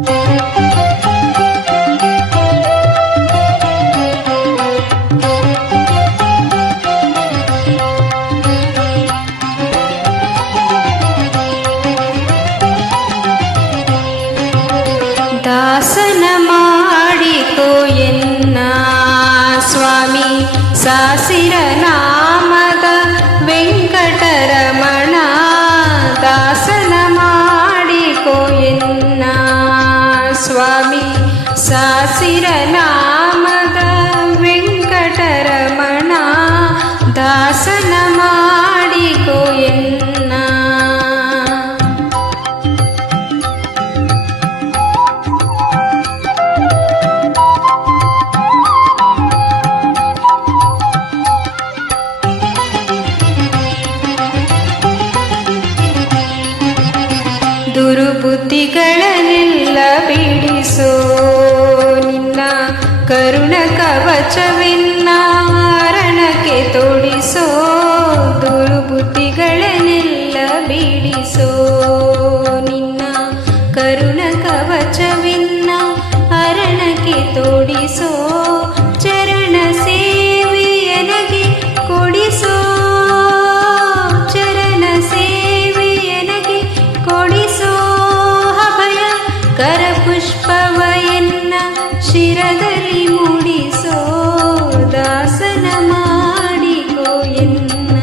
ದಾಸನ ಮಾಡಿಕೋ ಎನ್ನ ಸ್ವಾಮಿ ಸಾಸಿರ ನಾಮದ ವೆಂಕಟರಮಣ. ದಾಸನ ಮಾಡಿಕೋ ಎನ್ನ ಸ್ವಾಮಿ ಸಾಸಿರ ನಾಮದ ವೆಂಕಟರಮಣ. ದಾಸನ ಮಾಡಿಕೋ ಎನ್ನ. ದುರ್ಬುದ್ಧಿಗಳನ್ನೆಲ್ಲ ಬಿಡಿಸೋ ನಿನ್ನ ಕರುಣ ಕವಚವೆನ್ನ ಅರಣಕ್ಕೆ ತೊಡಿಸೋ. ದುರ್ಬುದ್ಧಿಗಳನ್ನೆಲ್ಲ ಬಿಡಿಸೋ ನಿನ್ನ ಕರುಣ ಕವಚವೆನ್ನ ಅರಣಕ್ಕೆ ತೊಡಿಸೋ. ಚರಣ ಸೇವೆಯನಗೆ ಕೊಡಿಸೋ, ಚರಣ ಸೇವೆಯನಗೆ ಕೊಡಿಸೋ. ಅಭಯ ಕರಪುಷ್ಪವಯನ್ನ ಶಿರದಲ್ಲಿ ಮೂಡಿಸೋ. ದಾಸನ ಮಾಡಿಕೋ ಎನ್ನ.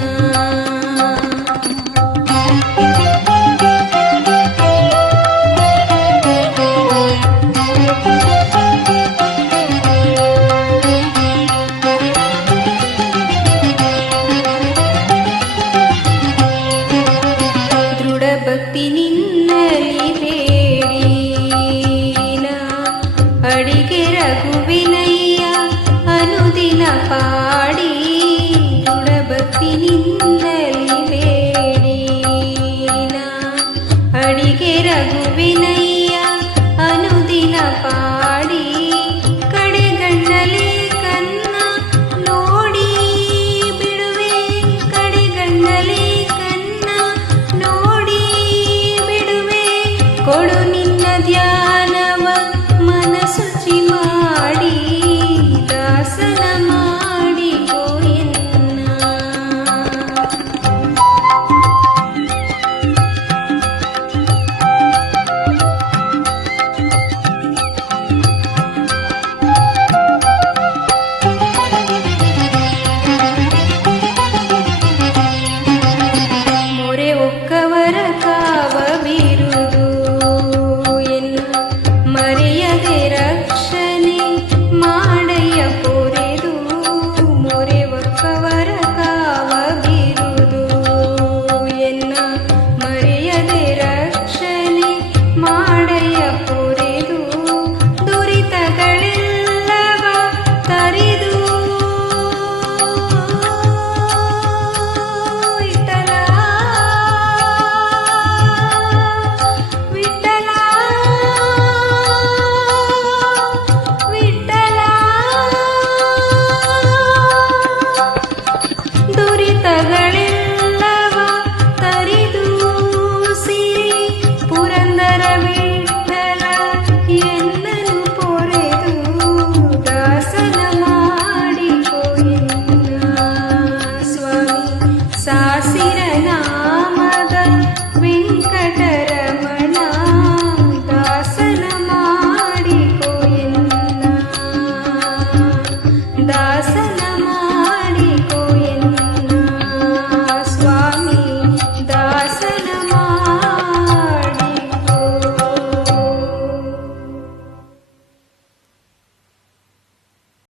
ದೃಢ ಭಕ್ತಿ ನಿನ್ನಲಿ ಬೇಡಿನ ಅಡಿಗೆ ರಘುವಿನಯ್ಯ ಅನುದಿನ ಪಾಡಿ. ದೃಢ ಭಕ್ತಿ ನಿನ್ನಲಿ ಬೇಡಿನ ಅಡಿಗೆ ರಘುವಿನಯ್ಯ ಅನುದಿನ ಪಾಡಿ. ಕಡೆಗಣ್ಣಲಿ ಕನ್ನ ನೋಡಿ ಬಿಡುವೆ, ಕಡೆಗಣ್ಣಲಿ ಕನ್ನ ನೋಡಿ ಬಿಡುವೆ. ಕೊಡು ನಿನ್ನ ಧ್ಯಾನ